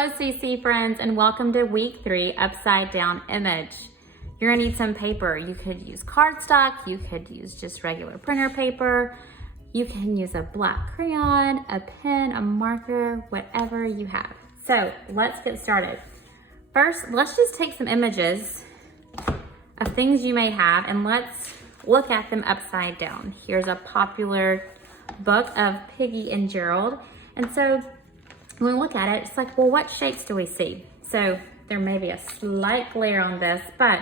Hello CC friends, and welcome to week 3 upside down image. You're gonna need some paper. You could use cardstock, you could use just regular printer paper, you can use a black crayon, a pen, a marker, whatever you have. So let's get started. First, let's just take some images of things you may have and let's look at them upside down. Here's a popular book of Piggy and Gerald. And so when we look at it, it's like, well, what shapes do we see? So there may be a slight glare on this, but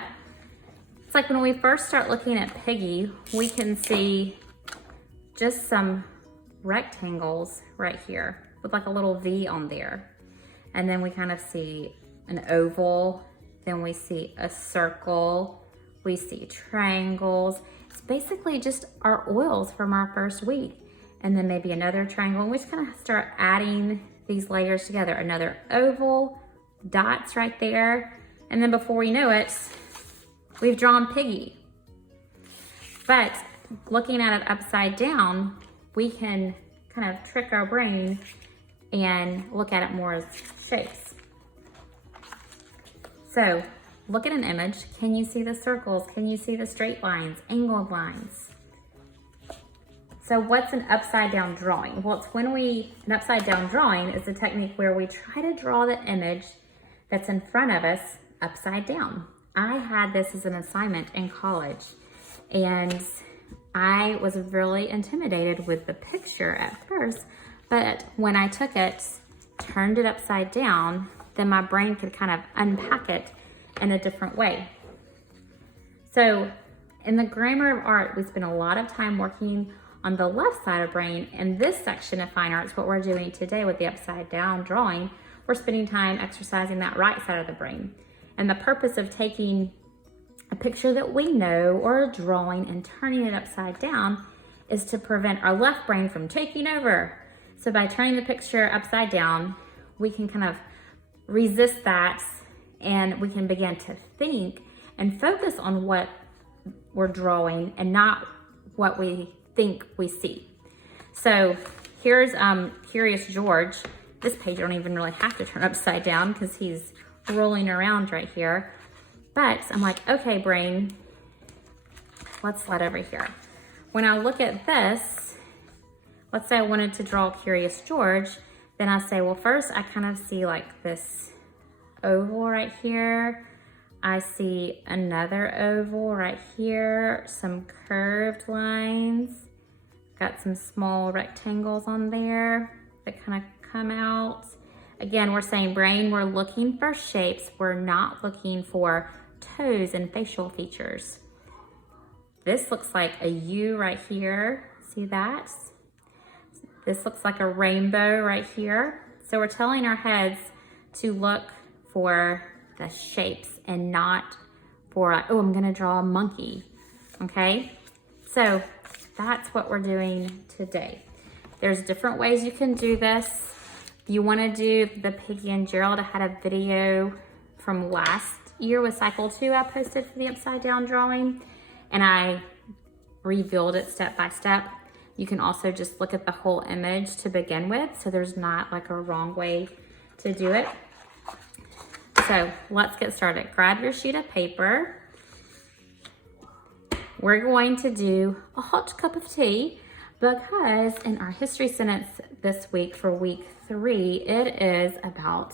it's like when we first start looking at Piggy, we can see just some rectangles right here with like a little V on there. And then we kind of see an oval, then we see a circle, we see triangles. It's basically just our oils from our first week. And then maybe another triangle, and we just kind of start adding these layers together. Another oval, dots right there. And then before we know it, we've drawn Piggy. But looking at it upside down, we can kind of trick our brain and look at it more as shapes. So look at an image. Can you see the circles? Can you see the straight lines, angled lines? So what's an upside down drawing? Well, it's an upside down drawing is a technique where we try to draw the image that's in front of us upside down. I had this as an assignment in college, and I was really intimidated with the picture at first, but when I took it, turned it upside down, then my brain could kind of unpack it in a different way. So in the Grammar of Art, we spend a lot of time working on the left side of brain. In this section of fine arts, what we're doing today with the upside down drawing, we're spending time exercising that right side of the brain. And the purpose of taking a picture that we know or a drawing and turning it upside down is to prevent our left brain from taking over. So by turning the picture upside down, we can kind of resist that and we can begin to think and focus on what we're drawing and not what we think we see. So here's Curious George. This page I don't even really have to turn upside down because he's rolling around right here. But I'm like, okay, brain, let's slide over here. When I look at this, let's say I wanted to draw Curious George, then I say, well, first I kind of see like this oval right here. I see another oval right here, some curved lines. Got some small rectangles on there that kind of come out. Again, we're saying brain, we're looking for shapes. We're not looking for toes and facial features. This looks like a U right here. See that? This looks like a rainbow right here. So we're telling our heads to look for the shapes and not for, oh, I'm gonna draw a monkey, okay? So that's what we're doing today. There's different ways you can do this. If you wanna do the Piggy and Gerald, I had a video from last year with cycle 2 I posted for the upside down drawing, and I revealed it step by step. You can also just look at the whole image to begin with, so there's not like a wrong way to do it. So let's get started. Grab your sheet of paper. We're going to do a hot cup of tea because in our history sentence this week for week 3, it is about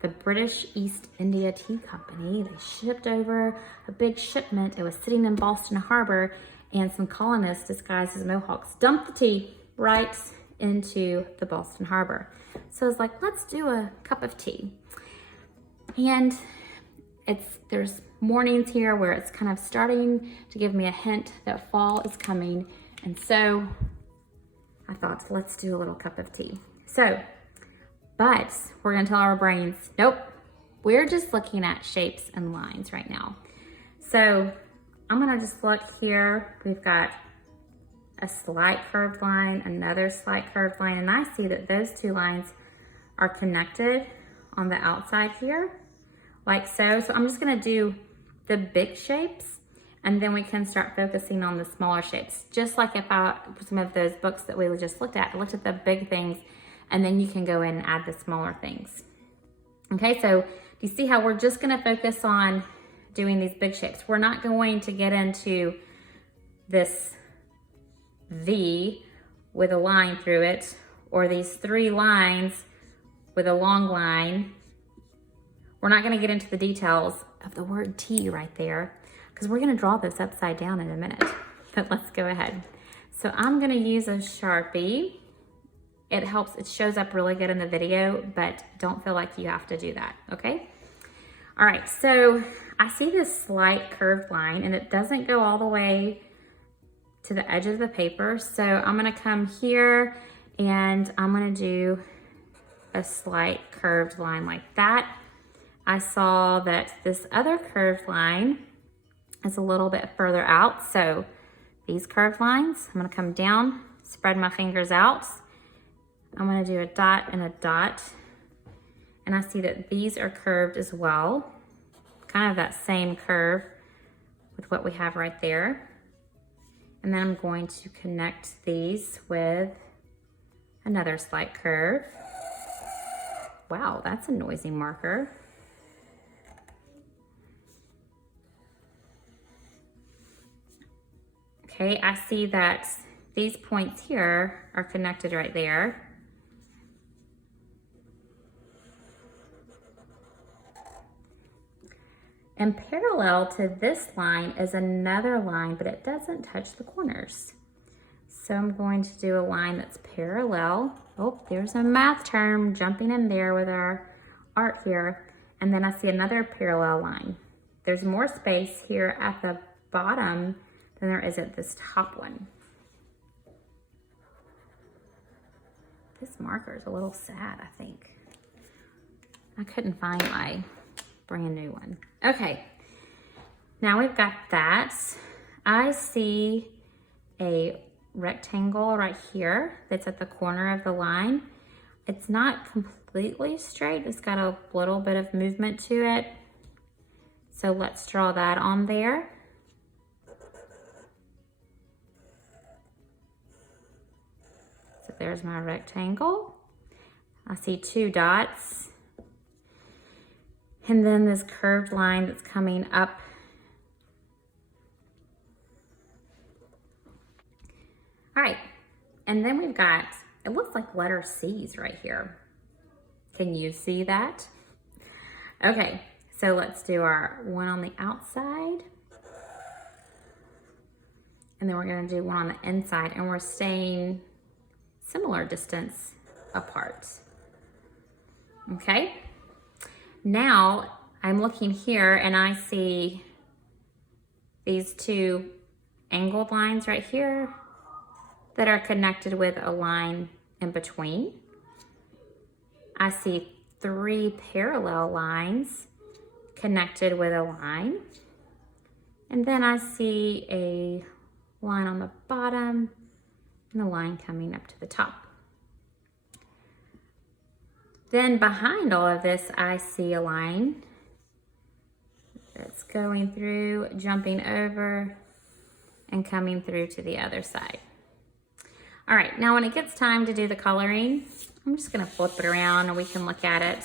the British East India Tea Company. They shipped over a big shipment. It was sitting in Boston Harbor, and some colonists disguised as Mohawks dumped the tea right into the Boston Harbor. So it's like, let's do a cup of tea. And there's mornings here where it's kind of starting to give me a hint that fall is coming. And so I thought, let's do a little cup of tea. So, but we're gonna tell our brains, nope, we're just looking at shapes and lines right now. So I'm gonna just look here. We've got a slight curved line, another slight curved line, and I see that those two lines are connected on the outside here, like so. So I'm just gonna do the big shapes, and then we can start focusing on the smaller shapes. Just like if some of those books that we just looked at, I looked at the big things, and then you can go in and add the smaller things. Okay, so do you see how we're just gonna focus on doing these big shapes? We're not going to get into this V with a line through it, or these 3 lines with a long line. We're not gonna get into the details of the word T right there, because we're gonna draw this upside down in a minute. But let's go ahead. So I'm gonna use a Sharpie. It helps, it shows up really good in the video, but don't feel like you have to do that, okay? All right, so I see this slight curved line and it doesn't go all the way to the edge of the paper. So I'm gonna come here and I'm gonna do a slight curved line like that. I saw that this other curved line is a little bit further out. So these curved lines, I'm gonna come down, spread my fingers out. I'm gonna do a dot and a dot. And I see that these are curved as well. Kind of that same curve with what we have right there. And then I'm going to connect these with another slight curve. Wow, that's a noisy marker. Okay, I see that these points here are connected right there. And parallel to this line is another line, but it doesn't touch the corners. So I'm going to do a line that's parallel. Oh, there's a math term jumping in there with our art here. And then I see another parallel line. There's more space here at the bottom than there is at this top one. This marker is a little sad, I think. I couldn't find my brand new one. Okay, now we've got that. I see a rectangle right here that's at the corner of the line. It's not completely straight, it's got a little bit of movement to it. So let's draw that on there. So there's my rectangle. I see 2 dots. And then this curved line that's coming up. All right, and then we've got, it looks like letter C's right here. Can you see that? Okay, so let's do our one on the outside. And then we're gonna do one on the inside, and we're staying similar distance apart. Okay? Now I'm looking here and I see these 2 angled lines right here that are connected with a line in between. I see 3 parallel lines connected with a line. And then I see a line on the bottom and a line coming up to the top. Then behind all of this, I see a line that's going through, jumping over, and coming through to the other side. All right, now when it gets time to do the coloring, I'm just gonna flip it around and we can look at it.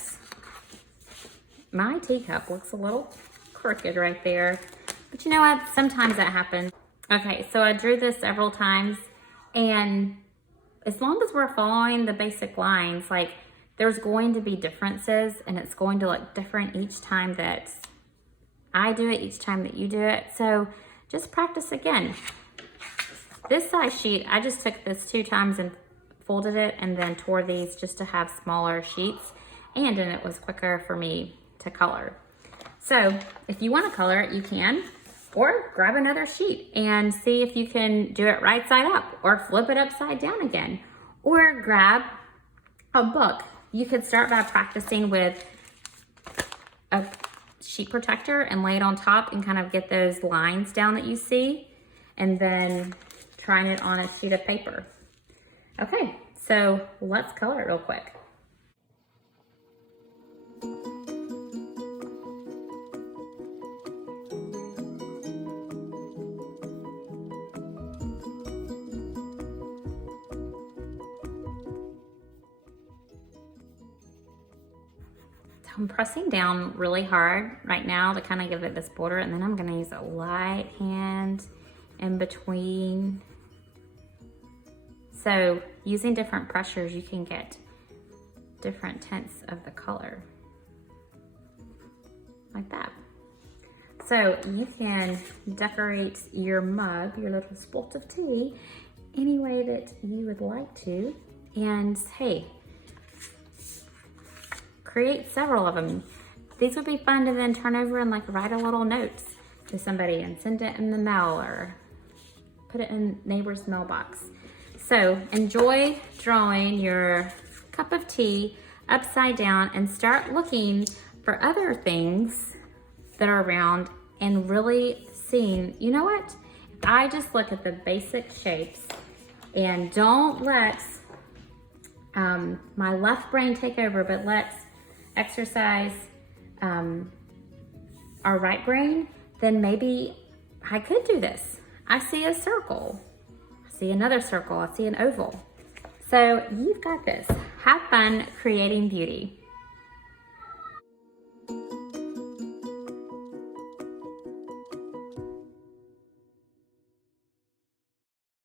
My teacup looks a little crooked right there, but you know what? Sometimes that happens. Okay, so I drew this several times, and as long as we're following the basic lines, like, there's going to be differences and it's going to look different each time that I do it, each time that you do it. So just practice again. This size sheet, I just took this 2 times and folded it and then tore these just to have smaller sheets, and then it was quicker for me to color. So if you want to color it, you can, or grab another sheet and see if you can do it right side up or flip it upside down again, or grab a book. You could start by practicing with a sheet protector and lay it on top and kind of get those lines down that you see, and then trying it on a sheet of paper. Okay, so let's color it real quick. I'm pressing down really hard right now to kind of give it this border, and then I'm gonna use a light hand in between. So using different pressures, you can get different tints of the color, like that. So you can decorate your mug, your little spot of tea, any way that you would like to. And hey, create several of them. These would be fun to then turn over and like write a little note to somebody and send it in the mail or put it in neighbor's mailbox. So enjoy drawing your cup of tea upside down and start looking for other things that are around and really seeing, you know what? If I just look at the basic shapes and don't let my left brain take over, but let's exercise our right brain, then maybe I could do this. I see a circle, I see another circle, I see an oval. So you've got this. Have fun creating beauty.